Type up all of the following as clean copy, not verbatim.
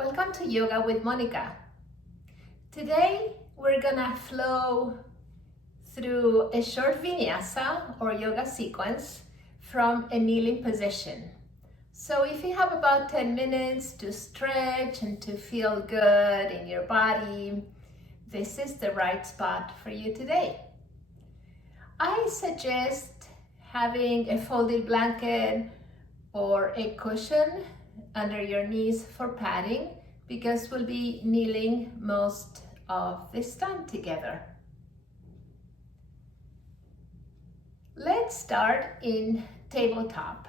Welcome to Yoga with Monica. Today we're gonna flow through a short Vinyasa or yoga sequence from a kneeling position. So if you have about 10 minutes to stretch and to feel good in your body, this is the right spot for you today. I suggest having a folded blanket or a cushion under your knees for padding because we'll be kneeling most of this time together. Let's start in tabletop.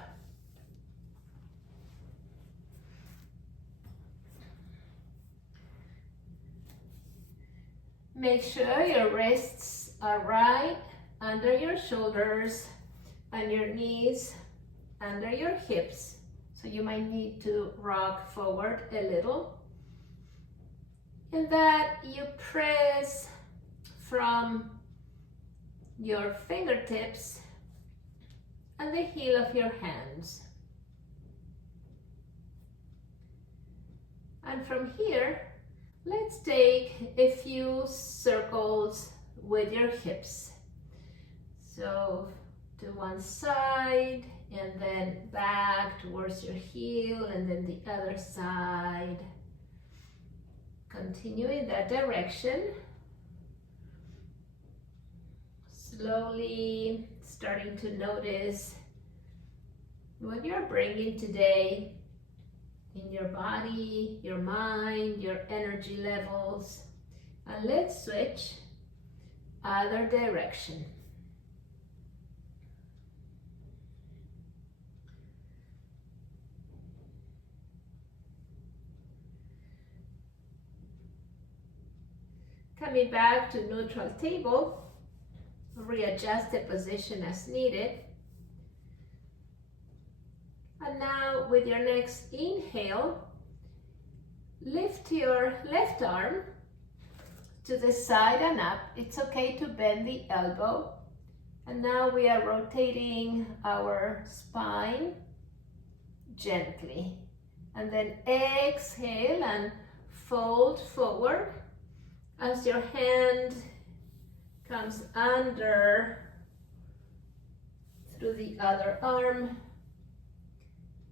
Make sure your wrists are right under your shoulders and your knees under your hips. So you might need to rock forward a little. And that you press from your fingertips and the heel of your hands. And from here, let's take a few circles with your hips. So to one side, and then back towards your heel, and then the other side. Continue in that direction. Slowly starting to notice what you're bringing today in your body, your mind, your energy levels. And let's switch other direction. Coming back to neutral table, readjust the position as needed. And now with your next inhale, lift your left arm to the side and up. It's okay to bend the elbow. And now we are rotating our spine gently. And then exhale and fold forward. As your hand comes under through the other arm,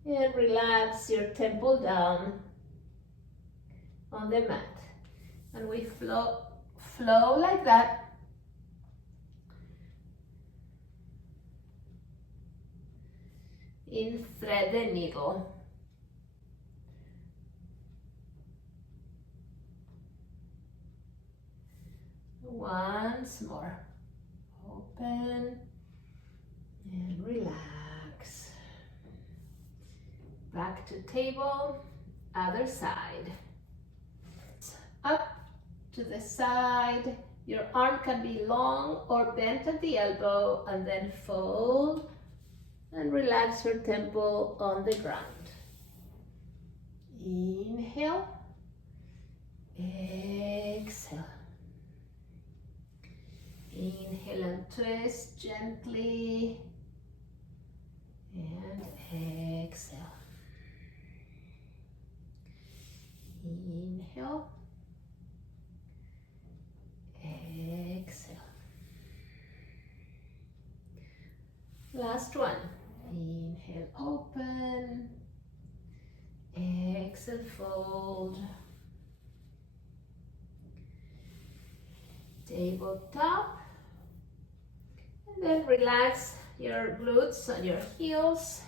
and relax your temple down on the mat. And we flow like that. In thread the needle. Once more, open and relax. Back to table, other side. Up to the side, your arm can be long or bent at the elbow, and then fold and relax your temple on the ground. Inhale, exhale. Inhale and twist gently, and exhale. Inhale, exhale. Last one. Inhale, open, exhale, fold. Tabletop. And then relax your glutes on your heels.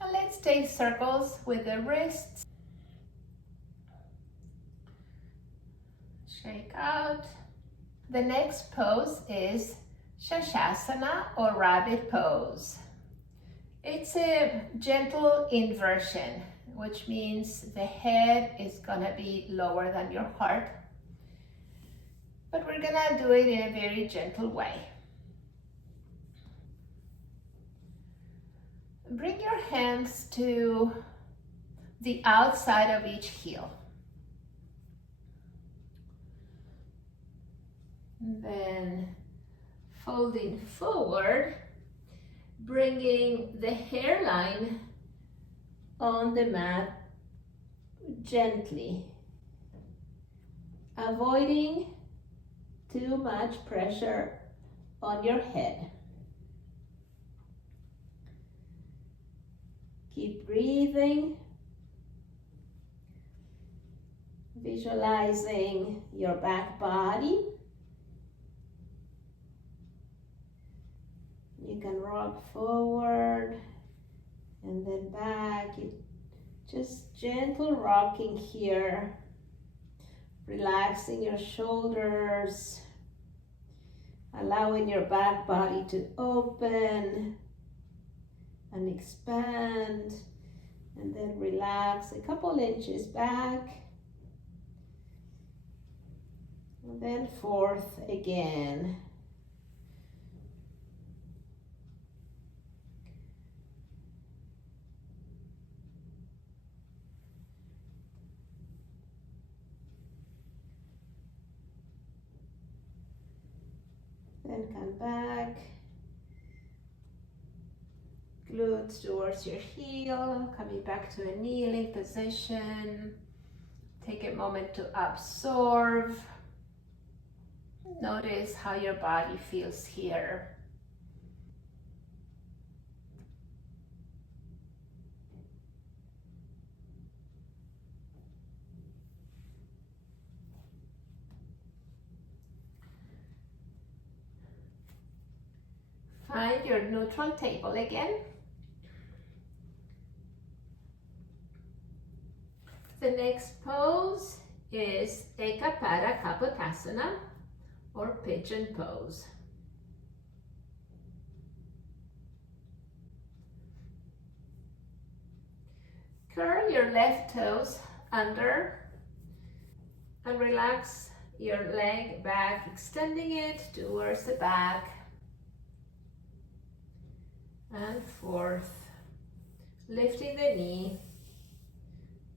And let's take circles with the wrists. Shake out. The next pose is Shashasana or rabbit pose. It's a gentle inversion, which means the head is gonna be lower than your heart. But we're gonna do it in a very gentle way. Bring your hands to the outside of each heel. Then folding forward, bringing the hairline on the mat gently, avoiding too much pressure on your head. Keep breathing, visualizing your back body. You can rock forward and then back. Just gentle rocking here, relaxing your shoulders, allowing your back body to open and expand, and then relax a couple inches back, and then forth again. Then come back, glutes towards your heel, coming back to a kneeling position. Take a moment to absorb. Notice how your body feels here. Find your neutral table again. The next pose is Eka Pada Kapotasana or Pigeon Pose. Curl your left toes under and relax your leg back, extending it towards the back and forth, lifting the knee,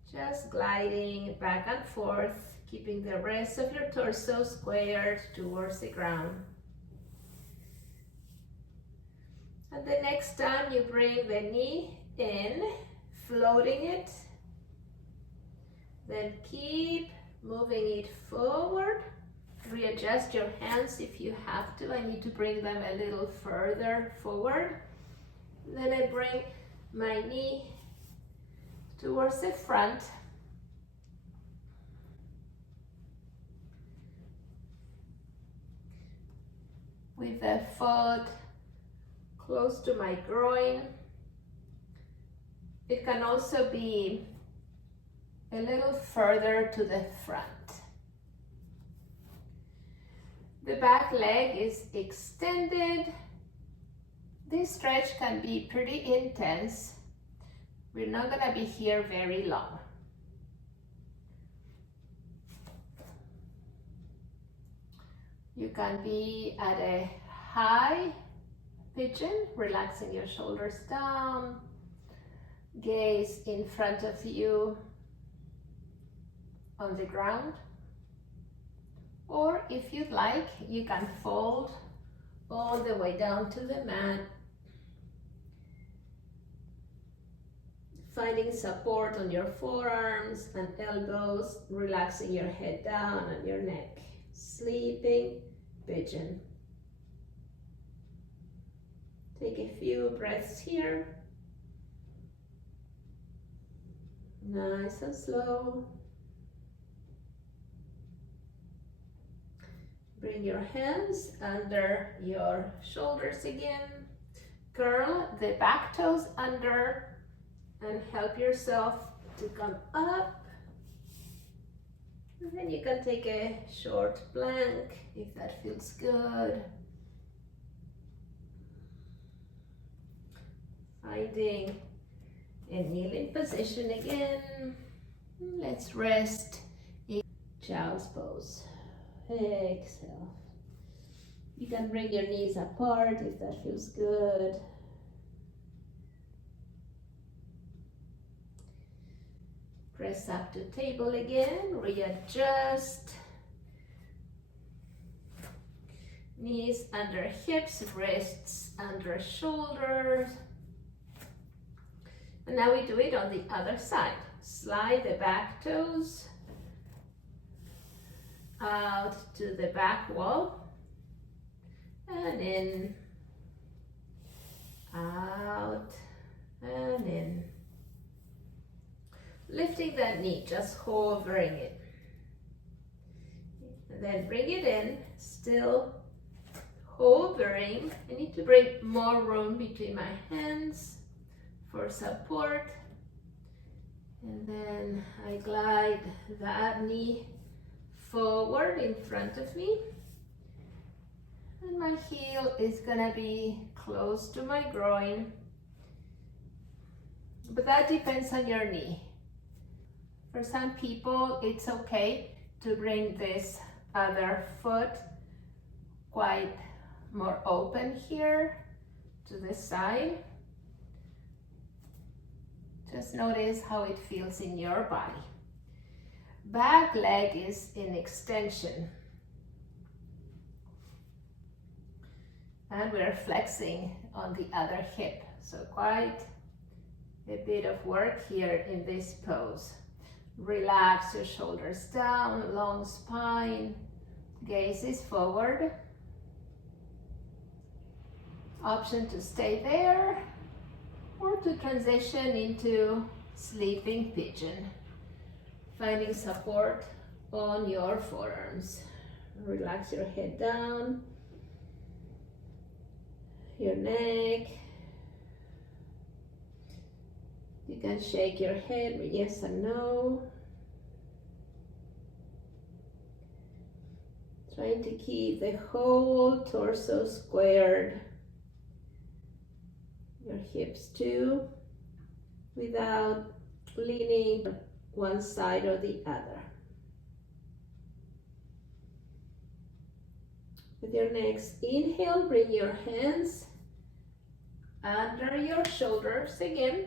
just gliding back and forth, keeping the rest of your torso squared towards the ground. And the next time you bring the knee in, floating it, then keep moving it forward. Readjust your hands if you have to. I need to bring them a little further forward. Then I bring my knee towards the front. With the foot close to my groin. It can also be a little further to the front. The back leg is extended. This stretch can be pretty intense. We're not going to be here very long. You can be at a high pigeon, relaxing your shoulders down, gaze in front of you on the ground. Or if you'd like, you can fold all the way down to the mat, finding support on your forearms and elbows, relaxing your head down and your neck. Sleeping pigeon. Take a few breaths here. Nice and slow. Bring your hands under your shoulders again. Curl the back toes under and help yourself to come up. And then you can take a short plank if that feels good. Finding a kneeling position again. Let's rest in child's pose. Exhale. You can bring your knees apart if that feels good. Press up to table again, readjust. Knees under hips, wrists under shoulders. And now we do it on the other side. slide the back toes out to the back wall and in, out and in. Lifting that knee, just hovering it. And then bring it in, still hovering. I need to bring more room between my hands for support. And then I glide that knee forward in front of me. And my heel is gonna be close to my groin. But that depends on your knee. For some people, it's okay to bring this other foot quite more open here to the side. Just notice how it feels in your body. Back leg is in extension. And we're flexing on the other hip. So quite a bit of work here in this pose. Relax your shoulders down, long spine, gaze is forward. Option to stay there or to transition into sleeping pigeon. Finding support on your forearms. Relax your head down, your neck. You can shake your head with yes and no. Trying to keep the whole torso squared. Your hips too, without leaning one side or the other. With your next inhale, bring your hands under your shoulders again.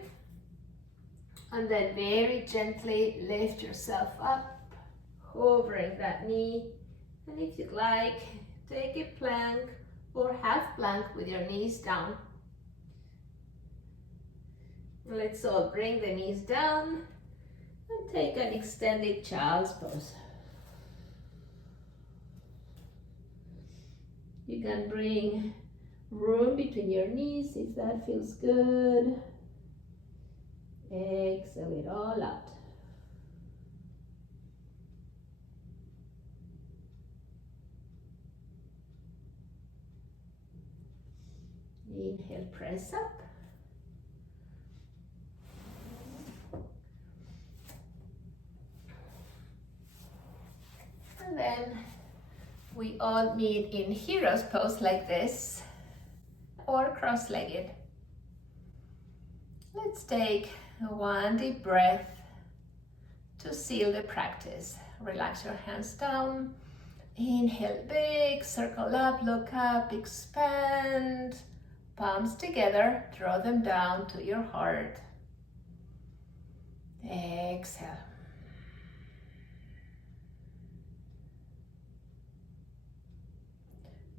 And then very gently lift yourself up, hovering that knee. And if you'd like, take a plank or half plank with your knees down. Let's all bring the knees down and take an extended child's pose. You can bring room between your knees if that feels good. Exhale it all out. Inhale, press up. And then we all meet in hero's pose like this, or cross-legged. Let's take one deep breath to seal the practice. Relax your hands down. Inhale big, circle up, look up, expand. Palms together, draw them down to your heart. Exhale.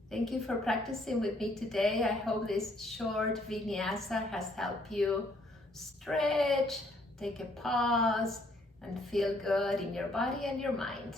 Thank you for practicing with me today. I hope this short Vinyasa has helped you stretch, take a pause, and feel good in your body and your mind.